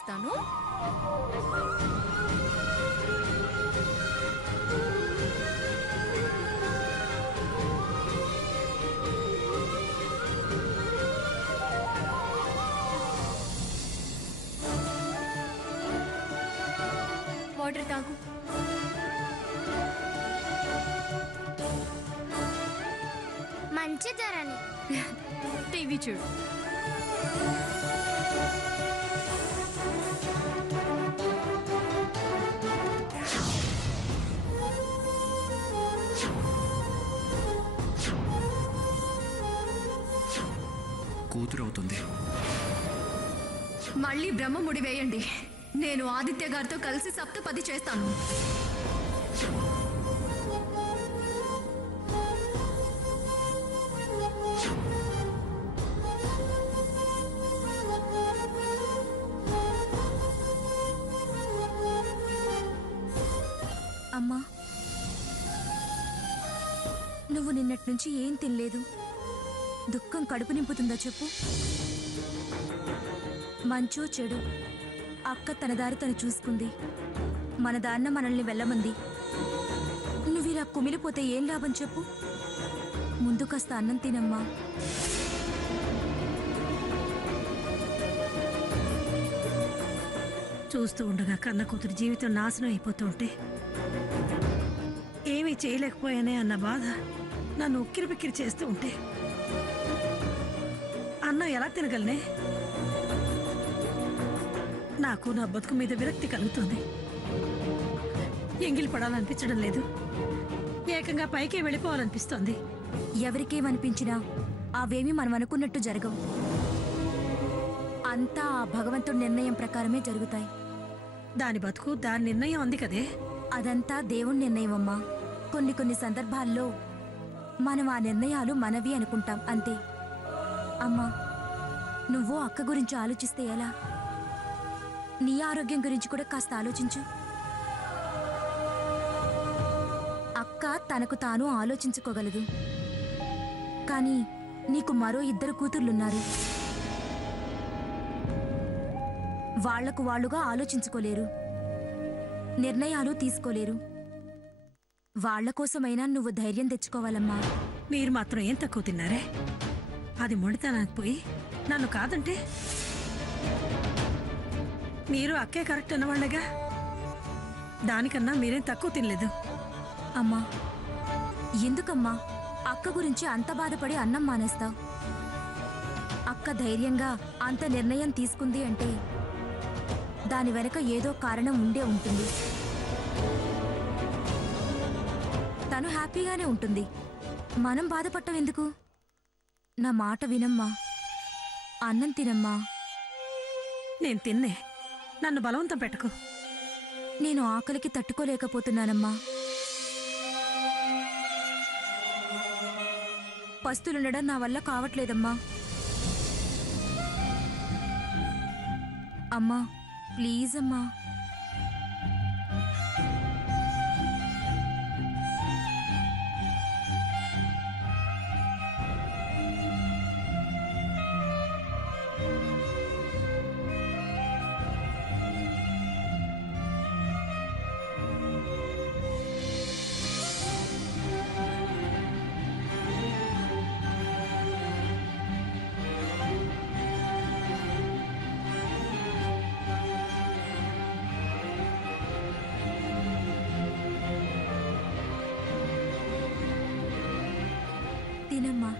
చూపిస్తాను. వాటర్ తాగు. మంచి ధరని టీవీ చూడు. కూతురు అవుతుంది. మళ్ళీ బ్రహ్మముడి వేయండి. నేను ఆదిత్య గారితో కలిసి సప్తపది చేస్తాను. అమ్మా, నువ్వు నిన్నటి నుంచి ఏం తినలేదు. దుఃఖం కడుపు నింపుతుందా చెప్పు? మంచో చెడు అక్క తన దారి తను చూసుకుంది. మన దాన్న మనల్ని వెళ్ళమంది. నువ్విలా కుమిలిపోతే ఏం లాభం చెప్పు? ముందు కాస్త అన్నం తినమ్మా. చూస్తూ ఉండగా కన్న కూతురు జీవితం నాశనం అయిపోతూ ఉంటే ఏమీ చేయలేకపోయానే అన్న బాధ నన్ను ఉక్కిరి బిక్కిరి చేస్తూ ఉంటే అన్నం ఎలా తినగలనే? నాకు నా బతుకు మీద విరక్తి కలుగుతుంది. ఎంగిలి పడాలనిపించడం లేదు. ఏకంగా పైకే వెళ్ళిపోవాలనిపిస్తోంది. ఎవరికేమనిపించినా అవేమీ మనం అనుకున్నట్టు జరగవు. అంతా ఆ భగవంతుడి నిర్ణయం ప్రకారమే జరుగుతాయి. దాని బతుకు దాని నిర్ణయం ఉంది కదే. అదంతా దేవుడి నిర్ణయం అమ్మా. కొన్ని సందర్భాల్లో మనం ఆ నిర్ణయాలు మనవి అనుకుంటాం, అంతే. అమ్మా, నువ్వు అక్క గురించి ఆలోచిస్తే ఎలా? నీ ఆరోగ్యం గురించి కూడా కాస్త ఆలోచించు. అక్క తనకు తాను ఆలోచించుకోగలదు, కానీ నీకు మరో 2 కూతుర్లున్నారు. వాళ్లకు వాళ్ళుగా ఆలోచించుకోలేరు, నిర్ణయాలు తీసుకోలేరు. వాళ్ల కోసమైనా నువ్వు ధైర్యం తెచ్చుకోవాలమ్మా. మీరు మాత్రం ఏం తక్కువ తిన్నారే? అది మొండితనానికి పోయి నన్ను కాదంటే మీరు అక్కే కరెక్ట్ అన్నవాళ్ళగా. దానికన్నా మీరేం తక్కువ తినలేదు. అమ్మా, ఎందుకమ్మా అక్క గురించి అంత బాధపడి అన్నం మానేస్తావు? అక్క ధైర్యంగా అంత నిర్ణయం తీసుకుంది అంటే దాని వెనక ఏదో కారణం ఉండే ఉంటుంది. తను హ్యాపీగానే ఉంటుంది. మనం బాధపడటం ఎందుకు? నా మాట వినమ్మా, అన్నం తినమ్మా. నేను తిన్నే, నన్ను బలవంతం పెట్టకు. నేను ఆకలికి తట్టుకోలేకపోతున్నానమ్మా. పస్తులుండడం నా వల్ల కావట్లేదమ్మా. అమ్మా, ప్లీజ్ అమ్మా. తినమ్మా.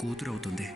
కూతురు అవుతుంది.